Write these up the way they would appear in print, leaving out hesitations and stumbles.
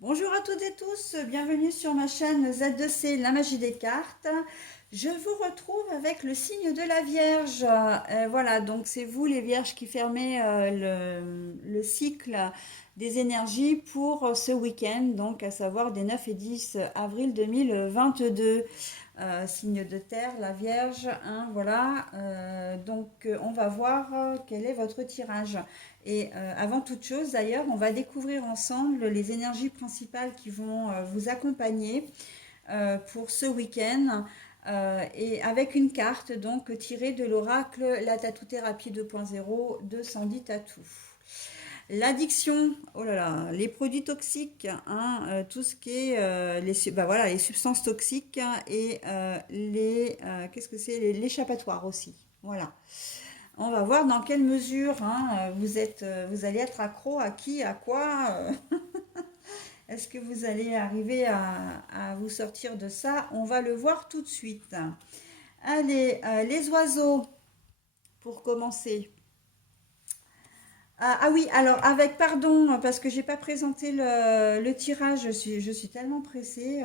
Bonjour à toutes et tous, bienvenue sur ma chaîne Z2C, la magie des cartes. Je vous retrouve avec le signe de la Vierge. Voilà, donc c'est vous les Vierges qui fermez le cycle des énergies pour ce week-end, donc à savoir des 9 et 10 avril 2022. Signe de terre, la Vierge, hein, voilà. On va voir quel est votre tirage. Et avant toute chose, d'ailleurs, on va découvrir ensemble les énergies principales qui vont vous accompagner pour ce week-end. Et avec une carte donc tirée de l'oracle La Tatou-Thérapie 2.0 de Sandy Tatou. L'addiction, oh là là, les produits toxiques, hein, tout ce qui est voilà, les substances toxiques et qu'est-ce que c'est, l'échappatoire aussi. Voilà. On va voir dans quelle mesure hein, vous allez être accro à qui, à quoi. Est-ce que vous allez arriver à vous sortir de ça? On va le voir tout de suite. Allez, les oiseaux, pour commencer. Ah oui, alors avec pardon, parce que j'ai pas présenté le tirage, je suis tellement pressée.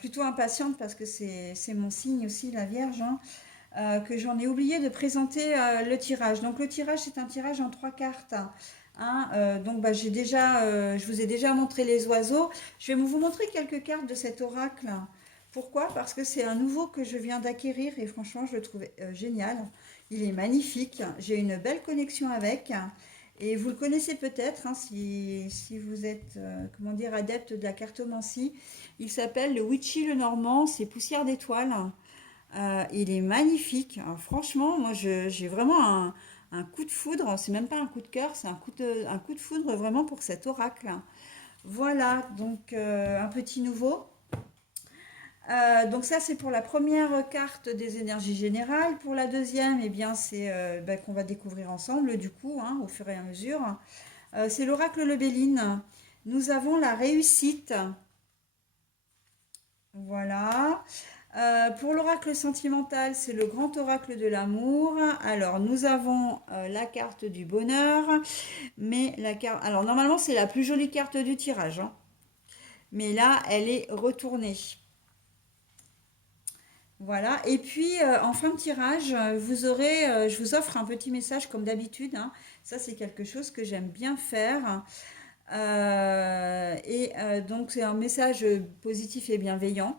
Plutôt impatiente parce que c'est mon signe aussi, la Vierge, hein, que j'en ai oublié de présenter le tirage. Donc le tirage, c'est un tirage en trois cartes. Hein, je vous ai déjà montré les oiseaux. Je vais vous montrer quelques cartes de cet oracle. Pourquoi? Parce que c'est un nouveau que je viens d'acquérir et franchement, je le trouve génial. Il est magnifique. J'ai une belle connexion avec. Et vous le connaissez peut-être hein, si vous êtes comment dire, adepte de la cartomancie. Il s'appelle le Witchy le Normand. C'est Poussière d'étoiles. Il est magnifique. Alors, franchement, moi, j'ai vraiment un coup de foudre. C'est même pas un coup de cœur, c'est un coup de foudre vraiment pour cet oracle. Voilà, donc un petit nouveau. Donc ça, c'est pour la première carte des énergies générales. Pour la deuxième, eh bien, c'est qu'on va découvrir ensemble, du coup, hein, au fur et à mesure. C'est l'oracle Lebelline. Nous avons la réussite. Voilà. Pour l'oracle sentimental, c'est le grand oracle de l'amour. Alors, nous avons la carte du bonheur, mais la carte. Alors, normalement, c'est la plus jolie carte du tirage, hein. Mais là, elle est retournée. Voilà. Et puis, en fin de tirage, je vous offre un petit message comme d'habitude, hein. Ça, c'est quelque chose que j'aime bien faire. Donc, c'est un message positif et bienveillant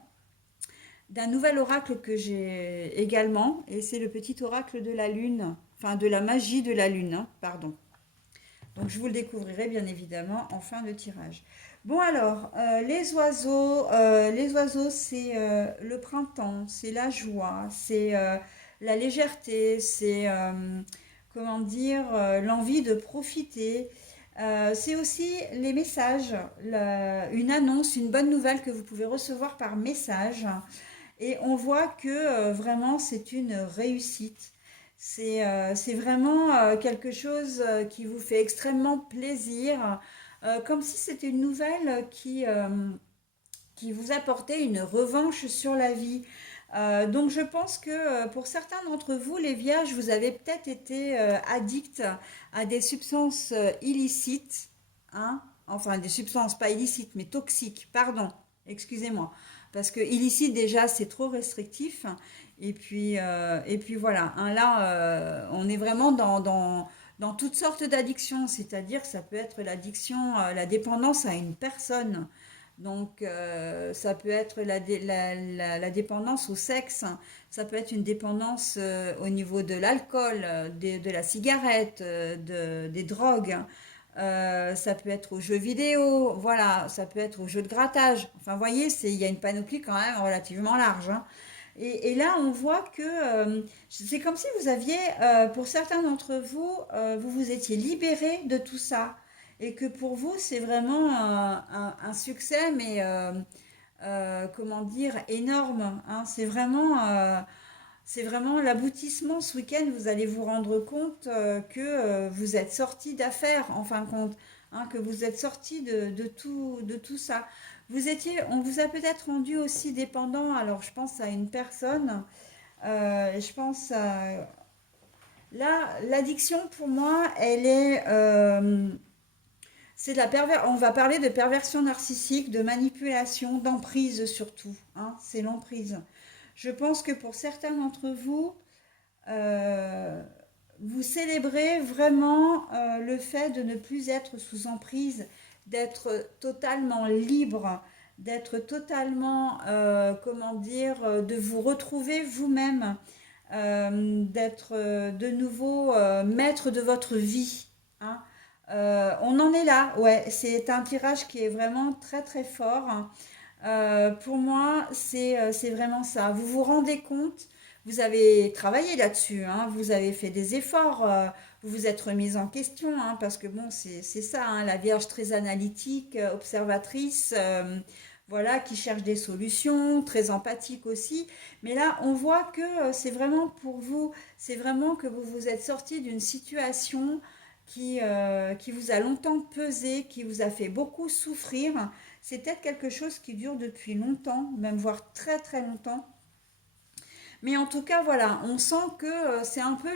d'un nouvel oracle que j'ai également, et c'est le petit oracle de la lune, enfin de la magie de la lune, hein, pardon. Donc je vous le découvrirai bien évidemment en fin de tirage. Bon alors, les oiseaux c'est le printemps, c'est la joie, c'est la légèreté, c'est comment dire, l'envie de profiter. C'est aussi les messages, une annonce, une bonne nouvelle que vous pouvez recevoir par message. Et on voit que vraiment c'est une réussite. C'est vraiment quelque chose qui vous fait extrêmement plaisir, comme si c'était une nouvelle qui vous apportait une revanche sur la vie. Donc je pense que pour certains d'entre vous, les vierges, vous avez peut-être été addicts à des substances illicites, hein, enfin des substances pas illicites mais toxiques, pardon, excusez-moi. Parce que illicite déjà c'est trop restrictif. Et puis voilà, hein, là on est vraiment dans toutes sortes d'addictions, c'est-à-dire que ça peut être l'addiction, la dépendance à une personne. Donc, ça peut être la dépendance au sexe, ça peut être une dépendance au niveau de l'alcool, de la cigarette, des drogues, ça peut être aux jeux vidéo, voilà, ça peut être aux jeux de grattage. Enfin, vous voyez, il y a une panoplie quand même relativement large, hein. Et là, on voit que c'est comme si vous aviez, pour certains d'entre vous, vous vous étiez libéré de tout ça. Et que pour vous, c'est vraiment un succès, mais comment dire, énorme, hein. C'est vraiment l'aboutissement ce week-end. Vous allez vous rendre compte que vous êtes sorti d'affaires, en fin de compte, hein, que vous êtes sorti de tout ça. On vous a peut-être rendu aussi dépendant. Alors, je pense à une personne. Je pense à... Là, l'addiction, pour moi, elle est... C'est de la on va parler de perversion narcissique, de manipulation, d'emprise surtout, hein, c'est l'emprise. Je pense que pour certains d'entre vous, euh, vous célébrez vraiment le fait de ne plus être sous emprise, d'être totalement libre, d'être totalement, comment dire, de vous retrouver vous-même, d'être de nouveau maître de votre vie, hein. On en est là, ouais, c'est un tirage qui est vraiment très très fort, hein. Pour moi, c'est vraiment ça. Vous vous rendez compte, vous avez travaillé là-dessus, hein, vous avez fait des efforts, vous vous êtes remise en question, hein, parce que bon, c'est ça, hein, la Vierge très analytique, observatrice, voilà, qui cherche des solutions, très empathique aussi. Mais là, on voit que c'est vraiment pour vous, c'est vraiment que vous vous êtes sorti d'une situation qui vous a longtemps pesé, qui vous a fait beaucoup souffrir. C'est peut-être quelque chose qui dure depuis longtemps, même voire très très longtemps. Mais en tout cas, voilà, on sent que c'est un peu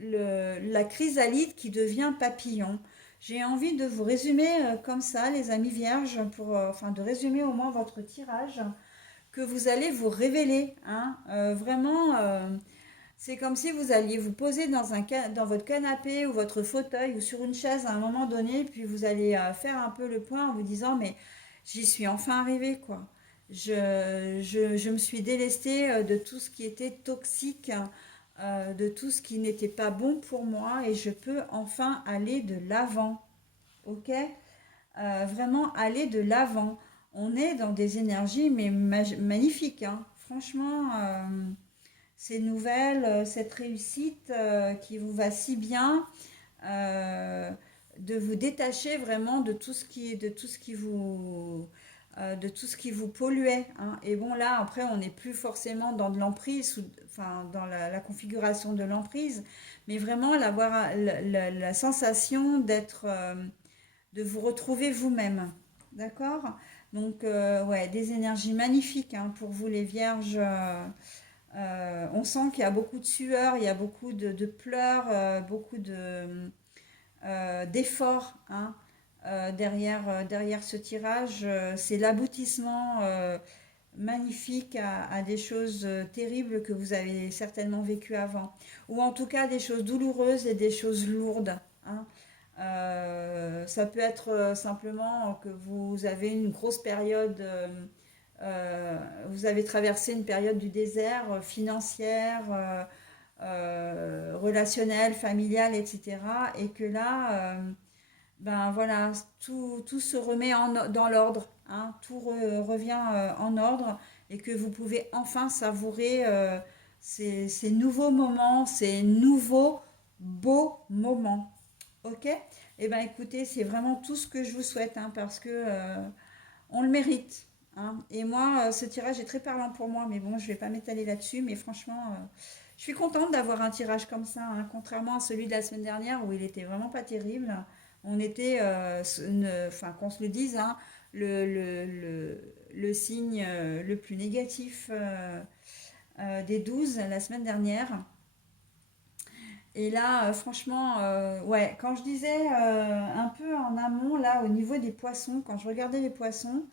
la chrysalide qui devient papillon. J'ai envie de vous résumer comme ça, les amis vierges, pour, enfin de résumer au moins votre tirage, que vous allez vous révéler, hein. Vraiment, c'est comme si vous alliez vous poser dans votre canapé ou votre fauteuil ou sur une chaise à un moment donné, puis vous allez faire un peu le point en vous disant, mais j'y suis enfin arrivée, quoi. Je me suis délestée de tout ce qui était toxique, de tout ce qui n'était pas bon pour moi, et je peux enfin aller de l'avant, ok? Vraiment aller de l'avant. On est dans des énergies mais magnifiques, hein. Franchement, ces nouvelles, cette réussite qui vous va si bien, euh, de vous détacher vraiment de tout ce qui vous polluait, hein. Et bon là après on n'est plus forcément dans de l'emprise, enfin dans la configuration de l'emprise, mais vraiment la sensation d'être, de vous retrouver vous-même, d'accord? Donc ouais, des énergies magnifiques, hein, pour vous les vierges. On sent qu'il y a beaucoup de sueur, il y a beaucoup de pleurs, beaucoup d'efforts, hein, derrière ce tirage. C'est l'aboutissement magnifique à des choses terribles que vous avez certainement vécues avant. Ou en tout cas des choses douloureuses et des choses lourdes, hein. Ça peut être simplement que vous avez une grosse période, vous avez traversé une période du désert, financière, relationnelle, familiale, etc. Et que là, ben voilà, tout se remet dans l'ordre, hein, tout revient en ordre, et que vous pouvez enfin savourer ces nouveaux moments, ces nouveaux beaux moments. Ok? Eh bien écoutez, c'est vraiment tout ce que je vous souhaite, hein, parce que on le mérite, hein. Et moi, ce tirage est très parlant pour moi, mais bon, je ne vais pas m'étaler là-dessus. Mais franchement, je suis contente d'avoir un tirage comme ça, hein, contrairement à celui de la semaine dernière où il était vraiment pas terrible. On était, enfin, qu'on se le dise, hein, le signe le plus négatif des 12 la semaine dernière. Et là, franchement, ouais, quand je disais un peu en amont, là, au niveau des poissons, quand je regardais les poissons,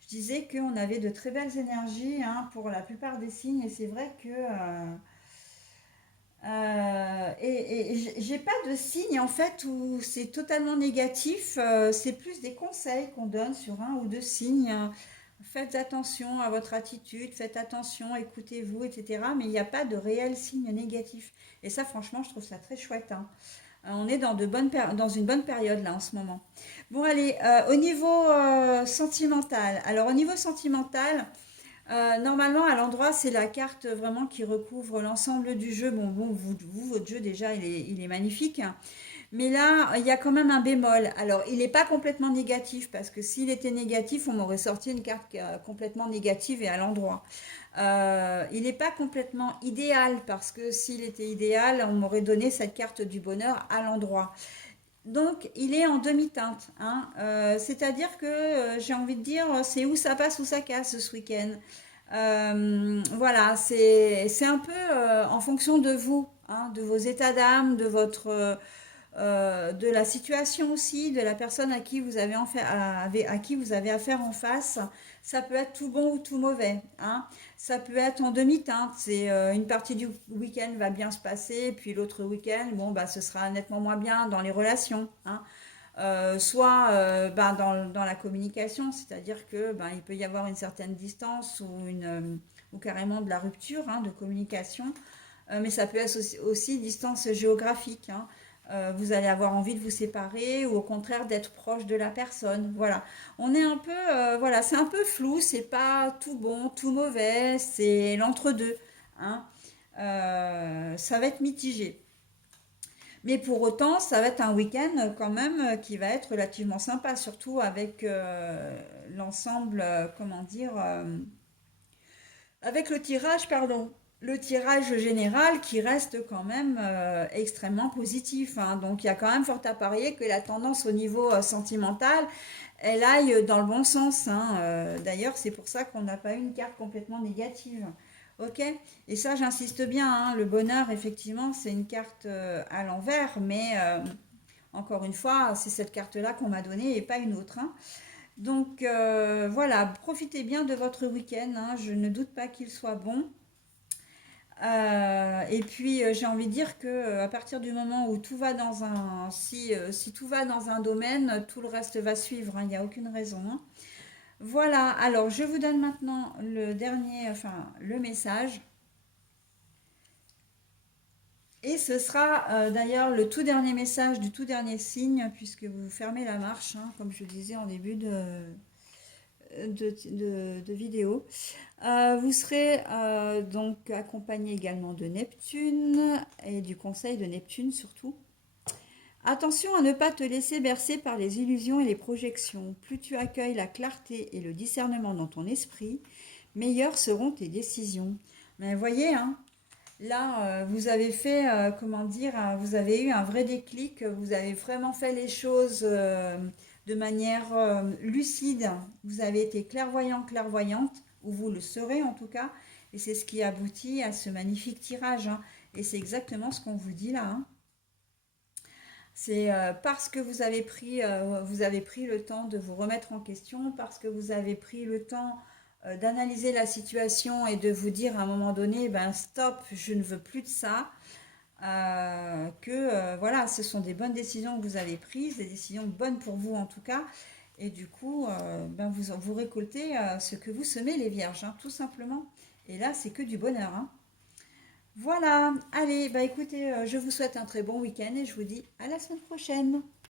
je disais qu'on avait de très belles énergies, hein, pour la plupart des signes. Et c'est vrai que j'ai pas de signe en fait où c'est totalement négatif. C'est plus des conseils qu'on donne sur un ou deux signes. Faites attention à votre attitude, faites attention, écoutez-vous, etc. Mais il n'y a pas de réel signe négatif. Et ça, franchement, je trouve ça très chouette, hein. On est dans une bonne période là en ce moment. Bon, allez, au niveau sentimental. Alors, au niveau sentimental, normalement, à l'endroit, c'est la carte vraiment qui recouvre l'ensemble du jeu. Bon, votre jeu déjà, il est magnifique, hein. Mais là, il y a quand même un bémol. Alors, il n'est pas complètement négatif, parce que s'il était négatif, on m'aurait sorti une carte complètement négative et à l'endroit. Il n'est pas complètement idéal, parce que s'il était idéal, on m'aurait donné cette carte du bonheur à l'endroit. Donc, il est en demi-teinte, hein. C'est-à-dire que j'ai envie de dire, c'est où ça passe, où ça casse ce week-end. Voilà, c'est un peu en fonction de vous, hein, de vos états d'âme, de votre de la situation aussi, de la personne à qui vous avez, à qui vous avez affaire en face. Ça peut être tout bon ou tout mauvais, hein. Ça peut être en demi-teinte. C'est une partie du week-end va bien se passer, puis l'autre week-end, bon, bah, ce sera nettement moins bien dans les relations, hein. Soit ben, dans la communication, c'est-à-dire que ben, il peut y avoir une certaine distance ou carrément de la rupture, hein, de communication. Mais ça peut être aussi distance géographique, hein. Vous allez avoir envie de vous séparer ou au contraire d'être proche de la personne. Voilà. On est un peu, voilà, c'est un peu flou, c'est pas tout bon, tout mauvais, c'est l'entre-deux, hein. Ça va être mitigé. Mais pour autant, ça va être un week-end quand même qui va être relativement sympa, surtout avec l'ensemble, comment dire, avec le tirage, pardon, le tirage général qui reste quand même extrêmement positif, hein. Donc il y a quand même fort à parier que la tendance au niveau sentimental, elle aille dans le bon sens, hein. D'ailleurs, c'est pour ça qu'on n'a pas eu une carte complètement négative. Ok? Et ça, j'insiste bien, hein, le bonheur, effectivement, c'est une carte à l'envers, mais encore une fois, c'est cette carte-là qu'on m'a donnée et pas une autre, hein. Donc voilà, profitez bien de votre week-end, hein. Je ne doute pas qu'il soit bon. Et puis j'ai envie de dire que à partir du moment où tout va dans un, si tout va dans un domaine, tout le reste va suivre, hein. Il n'y a aucune raison, hein. Voilà. Alors je vous donne maintenant le dernier, enfin le message. Et ce sera d'ailleurs le tout dernier message du tout dernier signe, puisque vous fermez la marche, hein, comme je disais en début de vidéo. Vous serez donc accompagné également de Neptune et du conseil de Neptune surtout. Attention à ne pas te laisser bercer par les illusions et les projections. Plus tu accueilles la clarté et le discernement dans ton esprit, meilleures seront tes décisions. Mais voyez, hein, là, vous avez fait, comment dire, vous avez eu un vrai déclic, vous avez vraiment fait les choses de manière lucide, vous avez été clairvoyant, clairvoyante, ou vous le serez en tout cas, et c'est ce qui aboutit à ce magnifique tirage, hein. Et c'est exactement ce qu'on vous dit là, hein. C'est parce que vous avez pris le temps de vous remettre en question, parce que vous avez pris le temps d'analyser la situation et de vous dire à un moment donné, ben stop, je ne veux plus de ça, voilà, ce sont des bonnes décisions que vous avez prises, des décisions bonnes pour vous en tout cas, et du coup, ben vous récoltez ce que vous semez les vierges, hein, tout simplement. Et là, c'est que du bonheur, hein. Voilà, allez, bah écoutez, je vous souhaite un très bon week-end et je vous dis à la semaine prochaine.